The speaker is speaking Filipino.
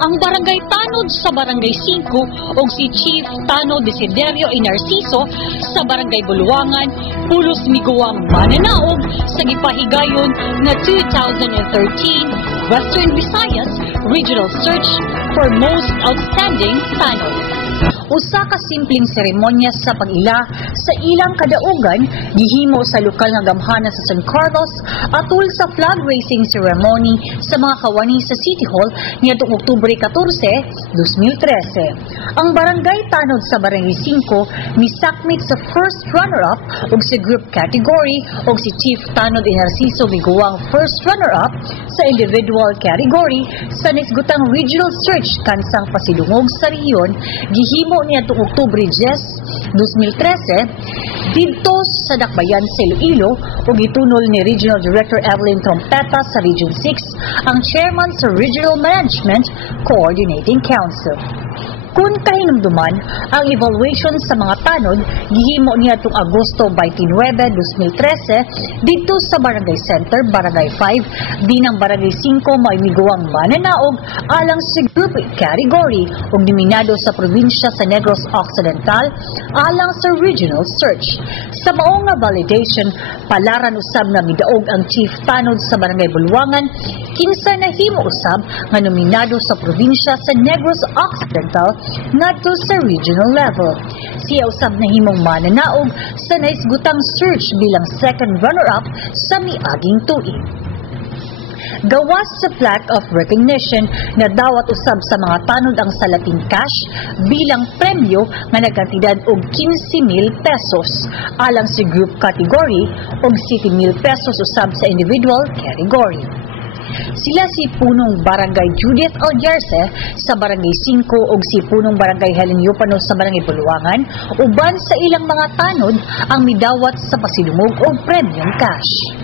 ang Barangay Tanod sa Barangay 5 ug si Chief Tanod Desiderio Inarciso sa Barangay Buluangan pulos miguwang mananaog sa gipahigayon nga 2013 Western Visayas Regional Search for Most Outstanding Tanod. Usa ka simpleng seremonya sa pag-ila sa ilang kadaugan gihimo sa lokal nga gamhanan sa San Carlos atul sa flag raising ceremony sa mga kawani sa City Hall niadtong Oktubre 14, 2013. Ang Barangay Tanod sa Barangay 5 misakmit sa first runner-up ug sa group category ug si Chief Tanod Inarciso miguwang first runner-up sa individual category sa nisgutang regional search kansang pasidungog sa rehiyon gihimo niadtong Oktubre 10, 2013 didto sa Dakbayan sa Iloilo ug gitunol ni Regional Director Evelyn Trompeta sa Region 6 ang chairman sa Regional Management Coordinating Council. Kung kahinumduman, ang evaluation sa mga tanod gihimo niadtong Agosto 29, 2013 dito sa Barangay Center, Barangay 5, dinang Barangay 5 may miguwang mananaog alang sa group category ug nominado sa probinsya sa Negros Occidental alang sa regional search. Sa maong nga validation, palaran usab na midaog ang Chief Tanod sa Barangay Buluangan kinsa nahimo usab nga nominado sa probinsya sa Negros Occidental ngadto sa regional level. Siya usab nahimong mananaog sa naisgutang search bilang second runner-up sa miaging tuig. Gawas sa plaque of recognition na dawat usab sa mga tanod ang salating cash bilang premyo nga nagkantidad og 15,000 pesos alang sa group category og 7,000 pesos usab sa individual category. Sila si Punong Barangay Judith Alyarce sa Barangay 5 ug si Punong Barangay Helen Yupano sa Barangay Buluangan uban sa ilang mga tanod ang midawat sa pasidungog og premium cash.